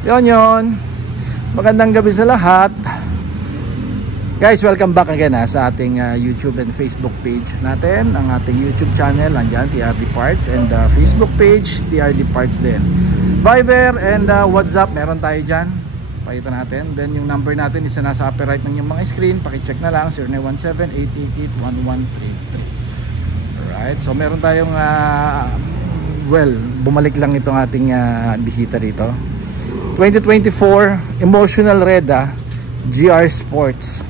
Yon. Magandang gabi sa lahat. Guys, welcome back again sa ating YouTube and Facebook page natin. Ang ating YouTube channel, andyan, TRD Parts. And Facebook page, TRD Parts din. Viber and WhatsApp, meron tayo dyan. Pakita natin. Then yung number natin isa nasa upper right ng yung mga screen. Pakicheck na lang, 0917-888-1133. Alright, so meron tayong bumalik lang itong ating bisita dito. 2024 Emotional Red GR Sports.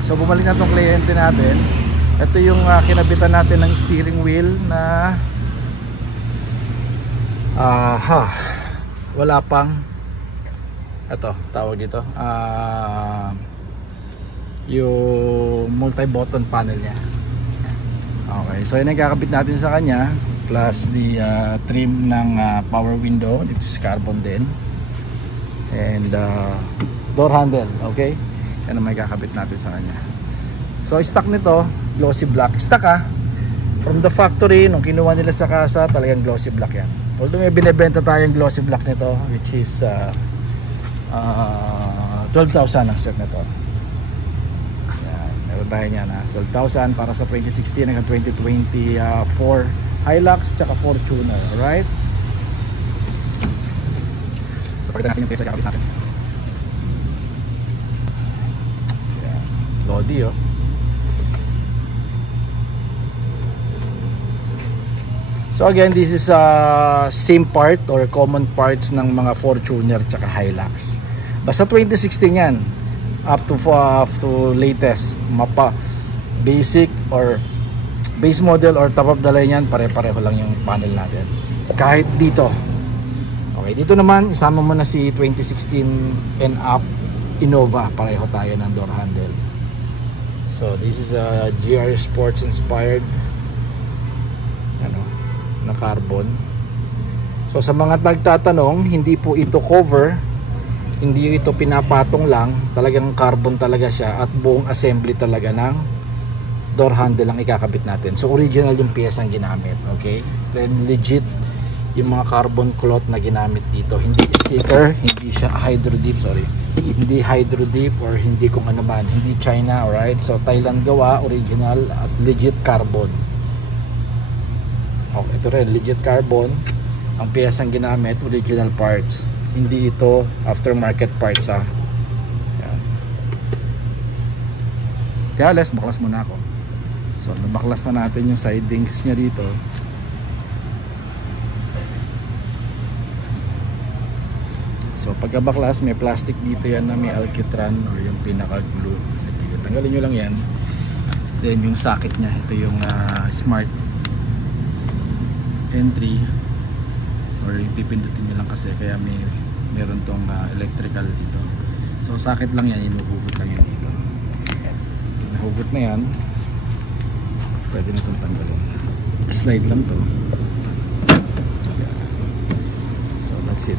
So bumalik na itong kliyente natin. Ito yung kinabitan natin ng steering wheel na wala pang ito, tawag dito yung multi-button panel niya. Okay, so yun ang kakabit natin sa kanya, plus the trim ng power window, which is carbon din, and door handle. Okay, yan ang may kakabit natin sa kanya. So stock nito, glossy black. Stock from the factory, nung kinuha nila sa kasa, talagang glossy black yan. Although may binebenta tayong glossy black nito, which is 12,000 ang set nito. Tayo niya na 12,000 para sa 2016 hanggang 2024 Hilux tsaka Fortuner. Alright, so pakita natin yung pesa kakabit natin. Yeah. Lodi So again, this is same part or common parts ng mga Fortuner tsaka Hilux. Basta 2016 yan, up to latest, mapa basic or base model or top of the line yan, pare-pareho lang yung panel natin kahit dito. Okay, dito naman isama mo na si 2016 and up Innova, pareho tayo ng door handle. So this is a GR Sports inspired na carbon. So sa mga nagtatanong, hindi po ito cover, hindi ito pinapatong lang, talagang carbon talaga siya at buong assembly talaga ng door handle lang ikakabit natin. So original yung piyesang ginamit. Okay, then legit yung mga carbon cloth na ginamit dito, hindi sticker, hindi siya hydro dip, hindi hydro dip or hindi kung ano man, hindi China. Alright, so Thailand gawa, original at legit carbon. Okay, ito rin legit carbon ang piyesang ginamit, original parts, hindi ito aftermarket parts. Yan. Kaya baklas muna ako. So nabaklas na natin yung sidings nya dito. So pagkabaklas, may plastic dito yan na may alcatran or yung pinaka glue. Tanggalin nyo lang yan. Then yung socket nya, ito yung smart entry, or pipindutin nyo lang kasi kaya meron tong electrical dito. So socket lang yan, inuhugot lang yan dito. Nahugot na yan, pwede na itong tanggalin. Slide lang to. So that's it.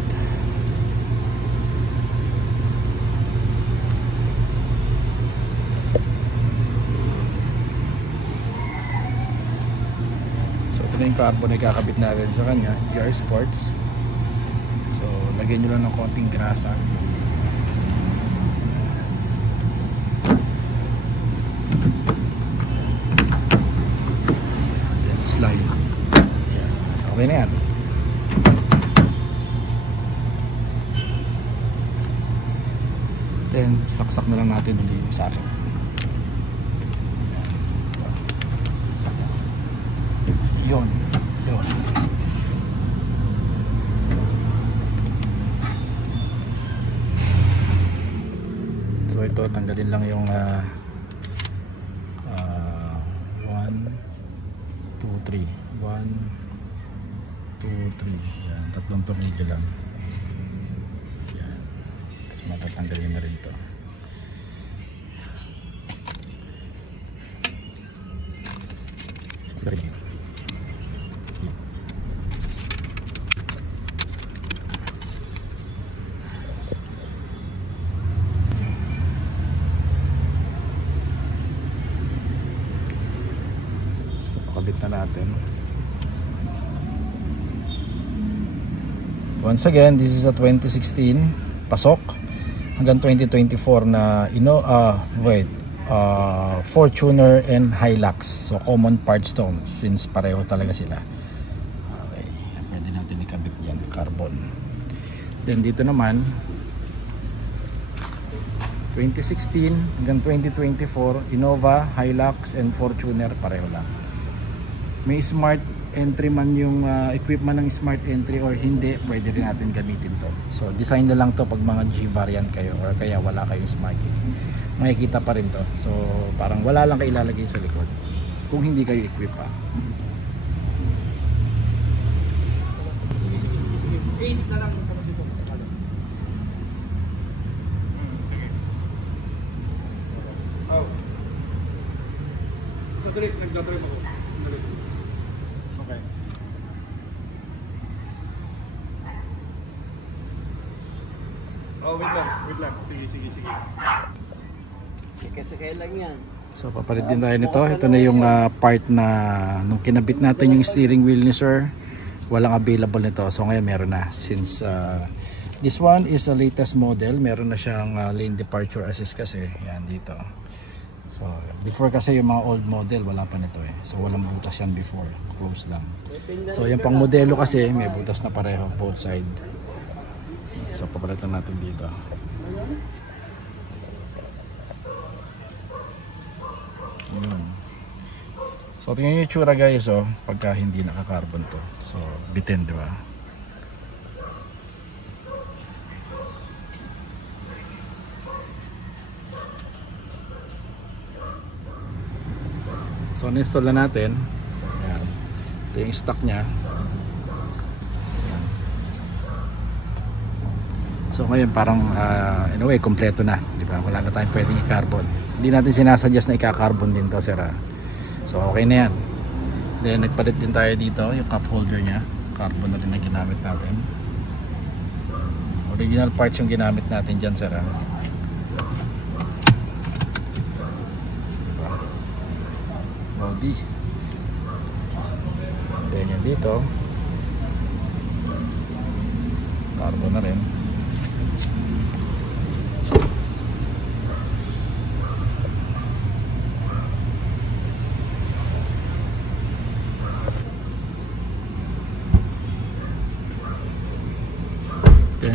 So ito na yung carbon na kakabit natin sa kanya, GR Sports. So lagyan nyo lang ng konting grasa. Then slide. Okay na yan. Then saksak na lang natin ulit yung sa akin. Yun. So ito, tanggalin lang yung 1, 2, 3 1, 2, 3. Yan, tatlong tornilyo lang. Yan. Tapos matatanggalin na rin ito. ikabit na natin. Once again, this is a 2016 pasok hanggang 2024 na Fortuner and Hilux. So common parts to since pareho talaga sila. Okay, pwede natin ikabit yan, carbon. Then dito naman 2016 hanggang 2024 Innova, Hilux and Fortuner pareho lang. May smart entry man yung equipment ng smart entry or hindi, pwede rin natin gamitin to. So design na lang to pag mga G variant kayo or kaya wala kayong smart makikita pa rin to. So parang wala lang kayo ilalagay sa likod kung hindi kayo equip pa. Edit na lang sa dito sa kanan. Oh. Sa direct nagdadrive ako. Okay. Oh, wait lang. Sige. Sakay lang yan. So papalit din tayo nito. Ito na yung part na nung kinabit natin yung steering wheel ni sir, walang available nito. So ngayon meron na. Since this one is a latest model, meron na siyang lane departure assist kasi. Yan dito. So before kasi yung mga old model wala pa nito eh. So walang butas yan before. Close lang. So yung pang modelo kasi may butas na pareho both side. So papalitan natin dito. So tingnan niyo yung tsura guys, oh, pagka hindi naka-carbon to. So bitin, di ba? So na-install na natin. Ayan. Ito yung stock niya. Ayan. So ngayon parang in a way kompleto na, di ba? Wala na tayong pwedeng i-carbon. Hindi natin sinasuggest na i-carbon din to, sir. So okay na yan. Then nagpalit din tayo dito yung cup holder nya, carbon na rin ang ginamit natin. Original parts yung ginamit natin dyan, sir. Body. Then yung dito carbon na rin.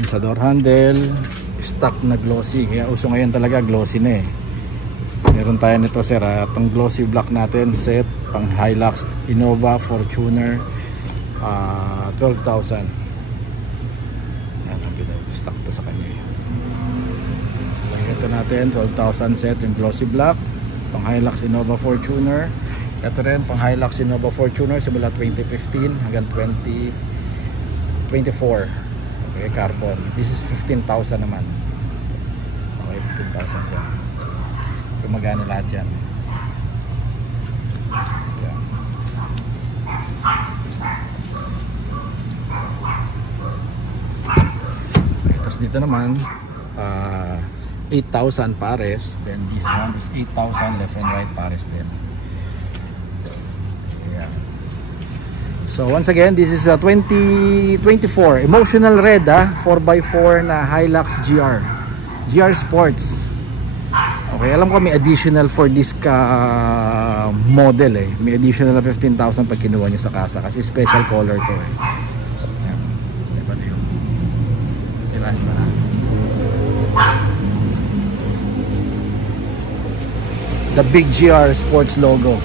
Sa door handle, stock na glossy. Kaya uso ngayon talaga glossy na eh. Meron tayo nito, sir. Itong glossy black natin, set pang Hilux, Innova, Fortuner, 12,000. Yan ang stock to sa kanya. So ito natin, 12,000 set yung glossy black pang Hilux, Innova, Fortuner. Ito rin pang Hilux, Innova, Fortuner simula 2015 hanggang 2024. Okay, carbon. This is 15,000 naman. Okay, 15,000 yan. Gumagana lahat yan. Yan. Okay, tapos dito naman 8,000 pares. Then this one is 8,000 left and right pares din. So once again, this is a 2024 emotional red 4x4 na Hilux GR Sports. Okay, alam ko may additional for this model eh. May additional na 15,000 pag kinuha nyo sa kasa kasi special color to eh. Ayan. So, iba na yun. Tirahin mo na. The big GR Sports logo.